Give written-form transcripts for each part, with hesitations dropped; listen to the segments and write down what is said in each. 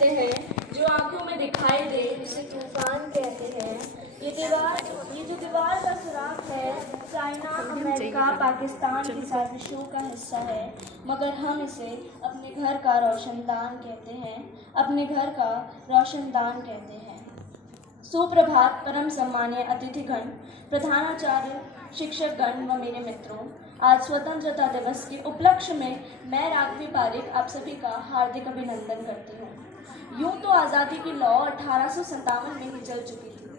कहते हैं, जो आंखों में दिखाई दे उसे तूफान कहते हैं। ये जो दीवार का सुराख है, चाइना, अमेरिका, पाकिस्तान की साजिशों का हिस्सा है, मगर हम इसे अपने घर का रोशनदान कहते हैं, अपने घर का रोशनदान कहते हैं। सुप्रभात परम सम्मानीय अतिथिगण, प्रधानाचार्य, शिक्षकगण व मेरे मित्रों, आज स्वतंत्रता दिवस के उपलक्ष्य में मैं राघवी पारिक आप सभी का हार्दिक अभिनंदन करती हूँ। यूं तो आज़ादी की लौ 1857 में ही जल चुकी थी,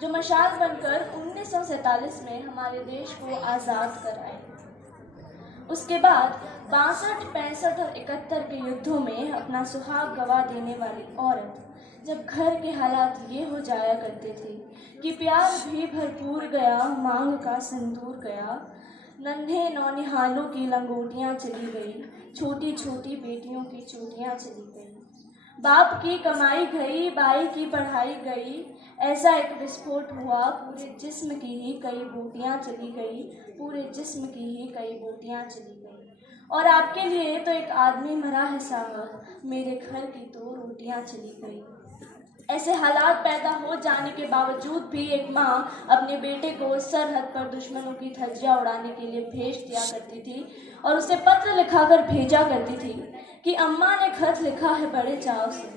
जो मशाल बनकर 1947 में हमारे देश को आज़ाद कराए। उसके बाद 62, 65 और 71 के युद्धों में अपना सुहाग गवा देने वाली औरत जब घर के हालात ये हो जाया करते थे कि प्यार भी भरपूर गया, मांग का सिंदूर गया, नन्हे नौनिहालों की लंगोटियाँ चली गई, छोटी छोटी बेटियों की चोटियाँ चली गई, बाप की कमाई गई, बाई की पढ़ाई गई, ऐसा एक विस्फोट हुआ, पूरे जिस्म की ही कई बूटियाँ चली गई, पूरे जिस्म की ही कई बूटियाँ चली गई। और आपके लिए तो एक आदमी मरा है साहब, मेरे घर की 2 रोटियाँ चली गई। ऐसे हालात पैदा हो जाने के बावजूद भी एक माँ अपने बेटे को सरहद पर दुश्मनों की धज्जियाँ उड़ाने के लिए भेज दिया करती थी और उसे पत्र लिखाकर भेजा करती थी कि अम्मा ने खत लिखा है बड़े चाव से,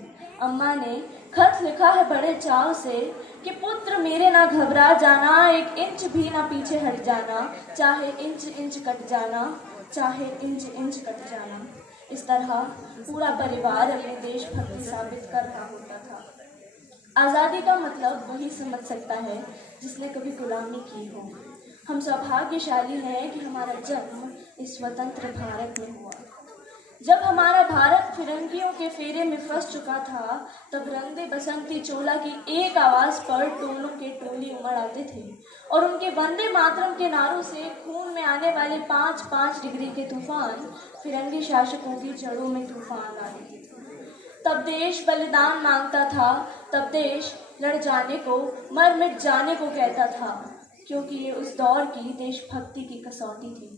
अम्मा ने खत लिखा है बड़े चाव से कि पुत्र मेरे ना घबरा जाना, 1 इंच भी ना पीछे हट जाना, चाहे इंच इंच कट जाना, चाहे इंच इंच कट जाना। इस तरह पूरा परिवार अपने देशभक्ति साबित कर रहा होता था। आज़ादी का मतलब वही समझ सकता है जिसने कभी गुलामी की हो। हम सौभाग्यशाली हैं कि हमारा जन्म इस स्वतंत्र भारत में हुआ। जब हमारा भारत फिरंगियों के फेरे में फंस चुका था, तब रंदे बसंती चोला की एक आवाज़ पर टोलों के टोली उमड़ आते थे और उनके वंदे मातरम के नारों से खून में आने वाले 5-5 डिग्री के तूफान फिरंगी शासकों की जड़ों में तूफान आ रहे थे। तब देश बलिदान मांगता था, तब देश लड़ जाने को, मर मिट जाने को कहता था, क्योंकि ये उस दौर की देशभक्ति की कसौटी थी।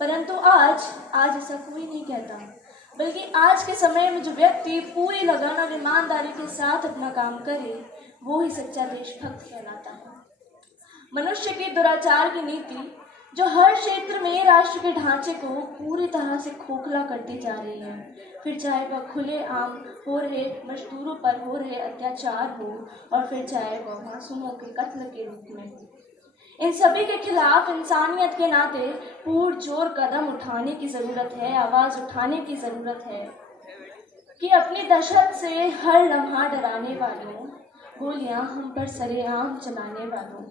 परंतु आज ऐसा कोई नहीं कहता, बल्कि आज के समय में जो व्यक्ति पूरी लगन और ईमानदारी के साथ अपना काम करे, वो ही सच्चा देशभक्त कहलाता है। मनुष्य की दुराचार की नीति जो हर क्षेत्र में राष्ट्र के ढांचे को पूरी तरह से खोखला करती जा रही है, फिर चाहे वह खुले आम हो रहे मजदूरों पर हो रहे अत्याचार हो और फिर चाहे वह मासूमों के कत्ल के रूप में हो, इन सभी के खिलाफ इंसानियत के नाते पुरजोर कदम उठाने की ज़रूरत है, आवाज़ उठाने की ज़रूरत है कि अपनी दहशत से हर लम्हा डराने वालों, गोलियां हम पर सरेआम चलाने वालों,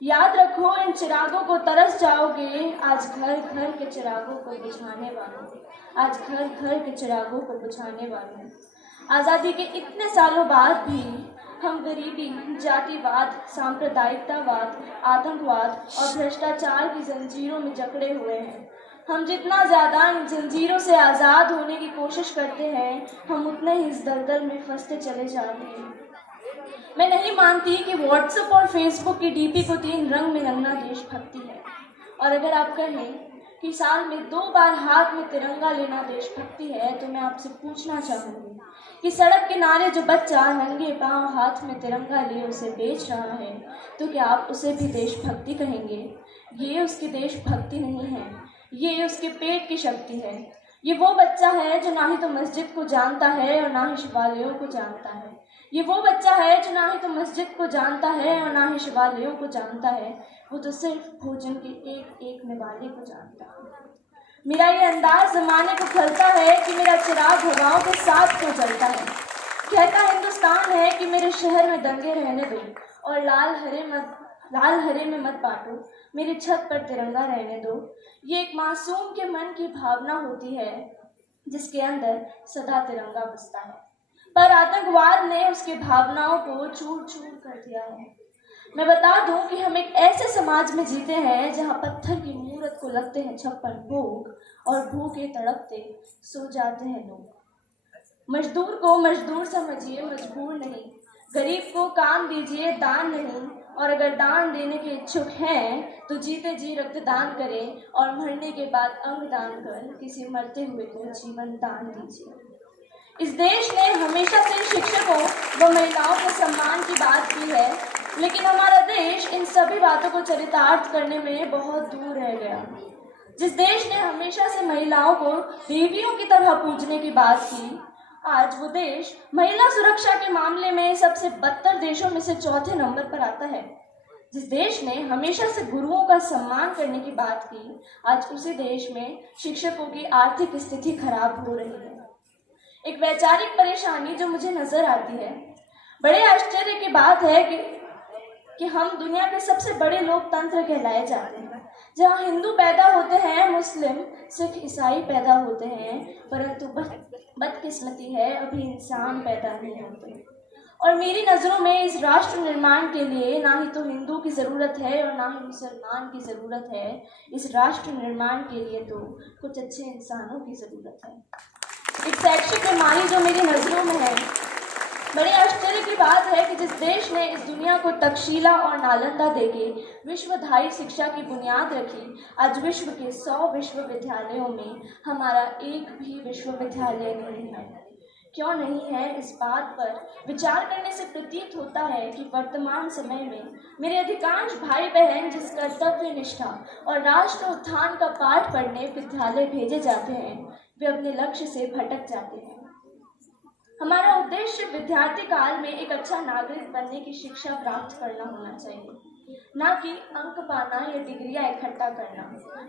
याद रखो इन चिरागों को तरस जाओगे, आज घर घर के चिरागों को बुझाने वालों, आज घर घर के चिरागों को बुझाने वालों। आज़ादी के इतने सालों बाद भी हम गरीबी, जातिवाद, सांप्रदायिकतावाद, आतंकवाद और भ्रष्टाचार की जंजीरों में जकड़े हुए हैं। हम जितना ज़्यादा इन जंजीरों से आज़ाद होने की कोशिश करते हैं, हम उतने ही इस दलदल में फंसते चले जाते हैं। मैं नहीं मानती कि व्हाट्सएप और फेसबुक की डीपी को 3 रंग में रंगना देशभक्ति है। और अगर आप कहें कि साल में 2 बार हाथ में तिरंगा लेना देशभक्ति है, तो मैं आपसे पूछना चाहूँगी कि सड़क किनारे जो बच्चा नंगे पांव हाथ में तिरंगा लिए उसे बेच रहा है, तो क्या आप उसे भी देशभक्ति कहेंगे? ये उसकी देशभक्ति नहीं है, ये उसके पेट की शक्ति है। ये वो बच्चा है जो ना ही तो मस्जिद को जानता है और ना ही शिवालयों को जानता है। ये वो बच्चा है जो ना ही तो मस्जिद को जानता है और ना ही शिवालयों को जानता है, वो तो सिर्फ भोजन के एक एक निवाले को जानता है। मेरा ये अंदाज ज़माने को खलता है कि मेरा चिराग हवाओं के साथ क्यों जलता है। कहता हिंदुस्तान है कि मेरे शहर में दंगे रहने दो और लाल हरे में मत बांटो, मेरी छत पर तिरंगा रहने दो। ये एक मासूम के मन की भावना होती है जिसके अंदर सदा तिरंगा बसता है, पर आतंकवाद ने उसकी भावनाओं को चूर चूर कर दिया है। मैं बता दूं कि हम एक ऐसे समाज में जीते हैं जहां पत्थर की मूरत को लगते हैं 56 भोग और भूखे तड़पते सो जाते हैं लोग। मजदूर को मजदूर समझिए, मजबूर नहीं। गरीब को काम दीजिए, दान नहीं। और अगर दान देने के इच्छुक हैं तो जीते जी रक्तदान करें और मरने के बाद अंग दान कर किसी मरते हुए को जीवन दान दीजिए। इस देश ने हमेशा से व महिलाओं के सम्मान की बात की है, लेकिन हमारा देश इन सभी बातों को चरितार्थ करने में बहुत दूर रह गया। जिस देश ने हमेशा से महिलाओं को देवियों की तरह पूजने की बात की, आज वो देश महिला सुरक्षा के मामले में सबसे बदतर देशों में से चौथे नंबर पर आता है। जिस देश ने हमेशा से गुरुओं का सम्मान करने की बात की, आज उसी देश में शिक्षकों की आर्थिक स्थिति खराब हो रही है। एक वैचारिक परेशानी जो मुझे नजर आती है, बड़े आश्चर्य की बात है कि हम दुनिया के सबसे बड़े लोकतंत्र कहलाए जाते हैं, जहाँ हिंदू पैदा होते हैं, मुस्लिम, सिख, ईसाई पैदा होते हैं, परंतु बदकिस्मती है अभी इंसान पैदा नहीं होते। और मेरी नज़रों में इस राष्ट्र निर्माण के लिए ना ही तो हिंदू की ज़रूरत है और ना ही मुसलमान की ज़रूरत है। इस राष्ट्र निर्माण के लिए तो कुछ अच्छे इंसानों की ज़रूरत है। एक शैक्षिक बीमारी जो मेरी नज़रों में है, बड़े आश्चर्य की बात है कि जिस देश ने इस दुनिया को तक्षशिला और नालंदा देके विश्वधारी शिक्षा की बुनियाद रखी, आज विश्व के 100 विश्वविद्यालयों में हमारा एक भी विश्वविद्यालय नहीं है। क्यों नहीं है, इस बात पर विचार करने से प्रतीत होता है कि वर्तमान समय में मेरे अधिकांश भाई बहन जिस कर्तव्य निष्ठा और राष्ट्र उत्थान का पाठ पढ़ने विद्यालय भेजे जाते हैं, वे अपने लक्ष्य से भटक जाते हैं। हमारा उद्देश्य विद्यार्थी काल में एक अच्छा नागरिक बनने की शिक्षा प्राप्त करना होना चाहिए, ना कि अंक पाना या डिग्रियां इकट्ठा करना,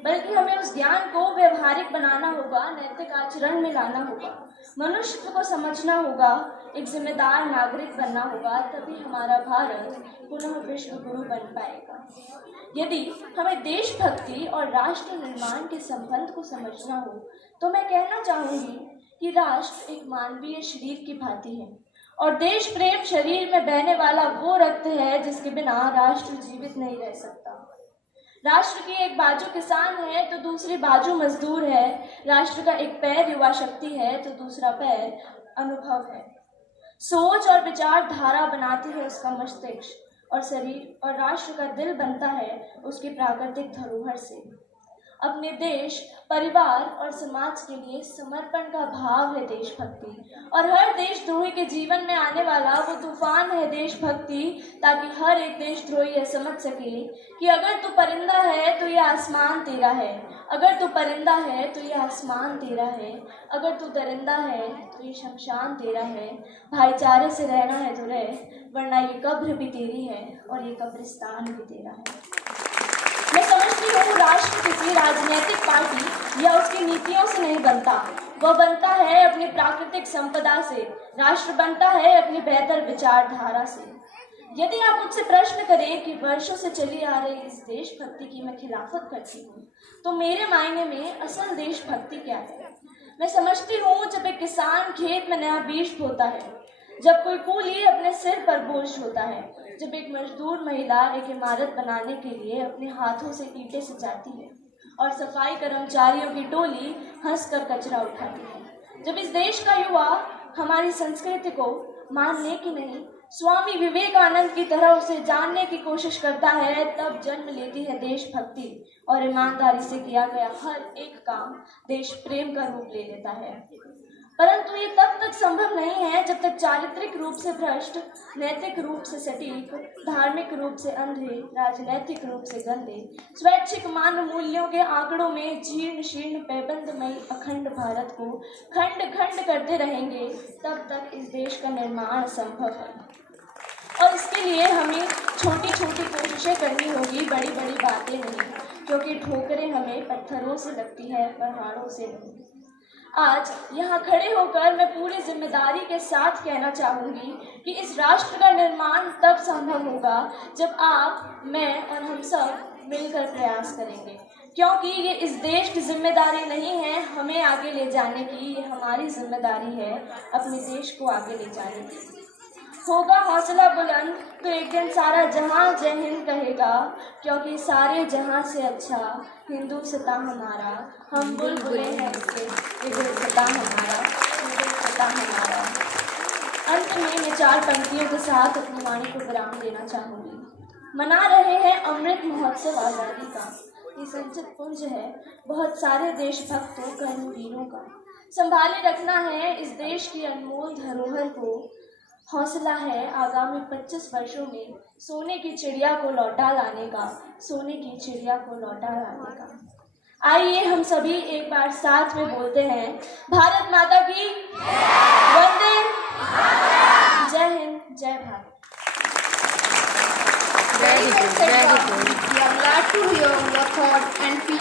बल्कि हमें उस ज्ञान को व्यवहारिक बनाना होगा, नैतिक आचरण में लाना होगा, मनुष्य को समझना होगा, एक जिम्मेदार नागरिक बनना होगा। तभी हमारा भारत पुनः विश्व गुरु बन पाएगा। यदि हमें देशभक्ति और राष्ट्र निर्माण के संबंध को समझना हो तो मैं कहना चाहूँगी कि राष्ट्र एक मानवीय शरीर की भांति है और देश प्रेम शरीर में बहने वाला वो रक्त है जिसके बिना राष्ट्र जीवित नहीं रह सकता। राष्ट्र की एक बाजू किसान है तो दूसरी बाजू मजदूर है। राष्ट्र का एक पैर युवा शक्ति है तो दूसरा पैर अनुभव है। सोच और विचारधारा बनाती है उसका मस्तिष्क और शरीर, और राष्ट्र का दिल बनता है उसकी प्राकृतिक धरोहर से। अपने देश, परिवार और समाज के लिए समर्पण का भाव है देशभक्ति, और हर देशद्रोही के जीवन में आने वाला वो तूफान है देशभक्ति, ताकि हर एक देशद्रोही यह समझ सके कि अगर तू परिंदा है तो यह आसमान तेरा है, अगर तू परिंदा है तो यह आसमान तेरा है, अगर तू दरिंदा है तो ये शमशान तेरा है। भाईचारे से रहना है तो रह, वरना ये कब्र भी तेरी है और ये कब्रिस्तान भी तेरा है। मैं समझती हूँ राष्ट्र किसी राजनीतिक पार्टी या उसकी नीतियों से नहीं बनता, वह बनता है अपनी प्राकृतिक संपदा से। राष्ट्र बनता है अपनी बेहतर विचारधारा से। यदि आप मुझसे प्रश्न करें कि वर्षों से चली आ रही इस देशभक्ति की मैं खिलाफत करती हूँ, तो मेरे मायने में असल देशभक्ति क्या है? मैं समझती हूँ जब एक किसान खेत में नया बीज बोता है, जब कोई कूली अपने सिर पर बोझ होता है, जब एक मजदूर महिला एक इमारत बनाने के लिए अपने हाथों से ईंटें सजाती है और सफाई कर्मचारियों की टोली हंसकर कचरा उठाती है, जब इस देश का युवा हमारी संस्कृति को मानने की नहीं, स्वामी विवेकानंद की तरह उसे जानने की कोशिश करता है, तब जन्म लेती है देशभक्ति और ईमानदारी से किया गया हर एक काम देश प्रेम का रूप ले लेता है। परंतु ये तब तक संभव नहीं है जब तक चारित्रिक रूप से भ्रष्ट, नैतिक रूप से सटीक, धार्मिक रूप से अंधे, राजनैतिक रूप से गंदे, स्वैच्छिक मानव मूल्यों के आंकड़ों में जीर्ण शीर्ण पैबंदमयी अखंड भारत को खंड खंड करते रहेंगे, तब तक इस देश का निर्माण संभव है। और इसके लिए हमें छोटी छोटी कोशिशें करनी होगी, बड़ी बड़ी बातें नहीं, क्योंकि ठोकरें हमें पत्थरों से लगती है, पहाड़ों से नहीं। आज यहाँ खड़े होकर मैं पूरी जिम्मेदारी के साथ कहना चाहूँगी कि इस राष्ट्र का निर्माण तब संभव होगा जब आप, मैं और हम सब मिलकर प्रयास करेंगे, क्योंकि ये इस देश की जिम्मेदारी नहीं है हमें आगे ले जाने की, ये हमारी जिम्मेदारी है अपने देश को आगे ले जाने की। होगा हौसला बुलंद तो एक दिन सारा जहां जय हिंद कहेगा, क्योंकि सारे जहां से अच्छा हिंदुस्ता हमारा, हम बुलबुले हैं इसके, हिंदुस्ता हमारा, हिंदुस्ता हमारा। अंत में मैं 4 पंक्तियों के साथ अपनी वाणी को विराम देना चाहूँगी। मना रहे हैं अमृत महोत्सव आज़ादी का, ये संचित पुंज है बहुत सारे देशभक्तों, कर्मवीरों का। संभाले रखना है इस देश की अनमोल धरोहर को, हौसला है आगामी 25 वर्षों में सोने की चिड़िया को लौटा लाने का, सोने की चिड़िया को लौटा लाने का। आइए हम सभी एक बार साथ में बोलते हैं, भारत माता की वंदे, जय हिंद, जय Bharat. Very good, very good. We are glad to hear your thoughts and feelings.